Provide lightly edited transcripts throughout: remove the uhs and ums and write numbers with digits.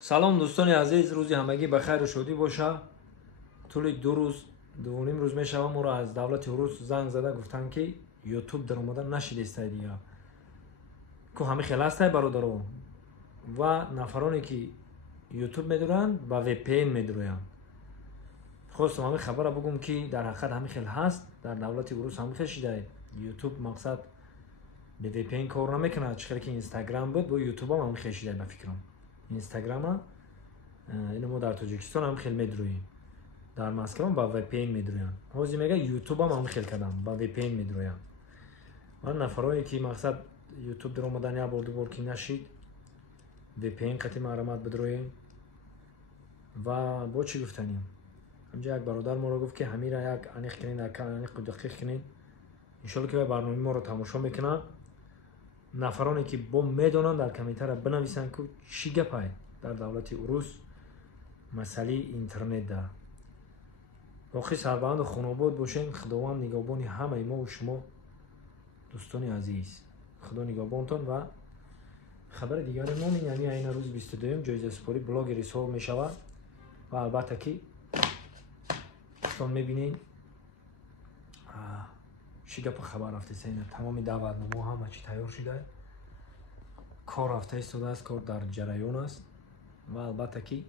سلام دوستان عزیز، روزی همگی بخیر و شادی باشه. طول دوونیم روز میشوه ما را از دولت روس زنگ زده گفتن که یوتیوب در اومدن نشید استای دیگه که همه خیلی هسته برادرو و نفرانی که یوتیوب میدورن با وی پی این میدروین. خواستم همه خبر بگم که در حقیقت همه خیلی هست در دولت روس همه خیلی شده. یوتیوب مقصد به وی پی این کار نمیکنه، چخیلی که اینستاگرام بود با یوتیوب هم خیلی شده. بفکرم اینستاگرام اینو ما در تاجیکستان هم خیلی میدرویم، در مسکو با وی پی این میدرویم. حاضی میگه یوتیوب هم خیلی کردم با وی پی این میدرویم. من نفرایی که مقصد یوتیوب در اومدن یا بار دو بار که نشید وی پی این قطعی معلومات بدرویم و با چی گفتنیم. همجا یک برادر ما رو گفت که همین را یک انیخ کنین، یک انیخ دقیق کنین، انشالله که برنامه ما رو تماشا میکنن. نفرانی که با میدونن در کامنتر بنویسن که چی گپه در دولت روس مسئله اینترنت ده. باقی سربند خانواده باشین. خداوند نگهبان همه ما و شما دوستان عزیز، خدا نگهبانتون. و خبر دیگر ما یعنی این روز 22 جایزه سپاری بلاگ ریسال می شود و البته که دوستان میبینین چی گپ خبر رفته سینه. تمام دعوتنامه همه چی تیار شده، کار رفته ایستاده است، کار در جریان است و البته که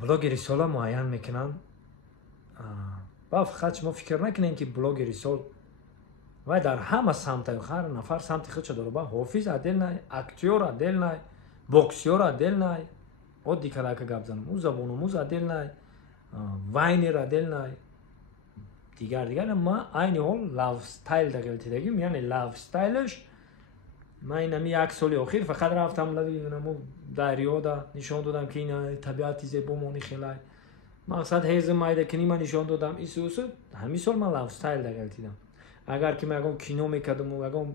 بلاگ رساله معین میکنن. و فقط شما فکر نکنین که بلاگ رسال و در همه سمت هر نفر سمت خودش داره. با حافظ عدل نه، اکتور عدل نه، بوکسور عدل نه، عادی کلا که گپ زنم او زبون موز عدل نه، واینر عدل نه، دیگر ما عین حال لاو استایل دقیقی دیگه، یعنی لاو استایلش من اینمی یک سال اخیر فقط رفتم لبینمو دریا دا نشان دادم که این طبیعتی زیبا مونی خیلی مقصد هیز مایده کنی من نشان دادم ایسوس. همین سال من لاو استایل دقیقی دیدم. اگر که من کینو میکردم و اگه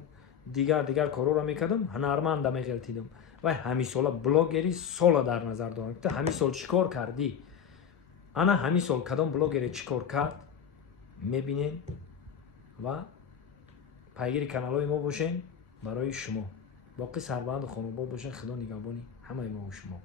دیگر کارو را میکردم هنرمند میگلتیدم. و همین سال بلاگری سال در نظر دارم که همین سال چیکار کردی. انا همین سال کدام بلاگری چیکار کرد میبینین و پیگیر کانالای ما باشین برای شما. باقی سربند خانواده باشین. خدا نگهبانی همه ما و شما.